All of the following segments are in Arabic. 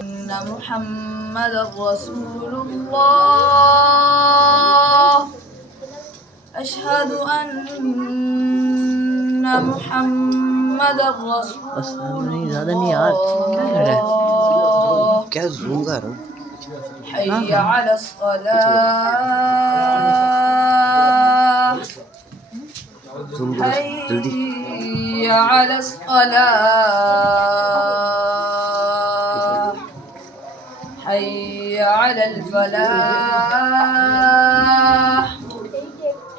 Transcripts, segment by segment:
أن محمد رسول الله أشهد أن محمد رسول الله क्या जूम कर रहा हूँ حي على الصلاة जूम करो जल्दी حي على الصلاة حي على الفلاح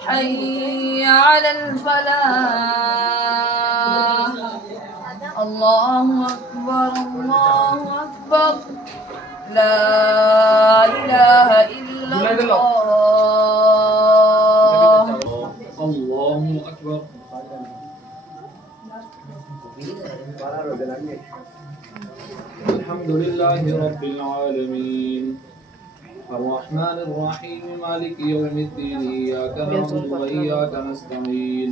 حي على الفلاح الله أكبر الله أكبر لا إله إلا الله الله أكبر. الحمد لله رب العالمين الرحمن الرحيم مالك يوم الدين إياك نعبد وإياك نستعين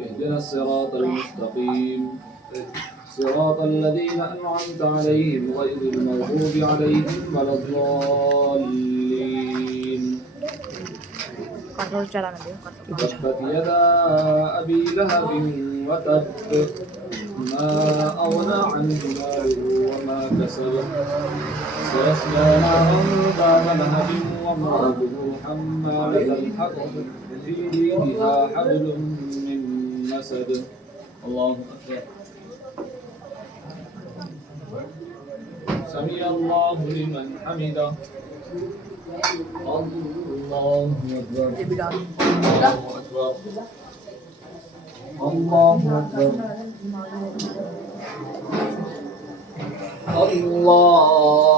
اهدنا الصراط المستقيم صراط الذين أنعمت عليهم غير المغضوب عليهم ولا الضالين. تبت يدا أبي لهب وتب ما أغنى عنه ماله وما كسب سيصلى نارا ذات لهب وامرأته حمالة الحطب في جيدها حبل من مسد. الله أكبر. سمع الله لمن حمده. الله أكبر. الله أكبر. الله أكبر. الله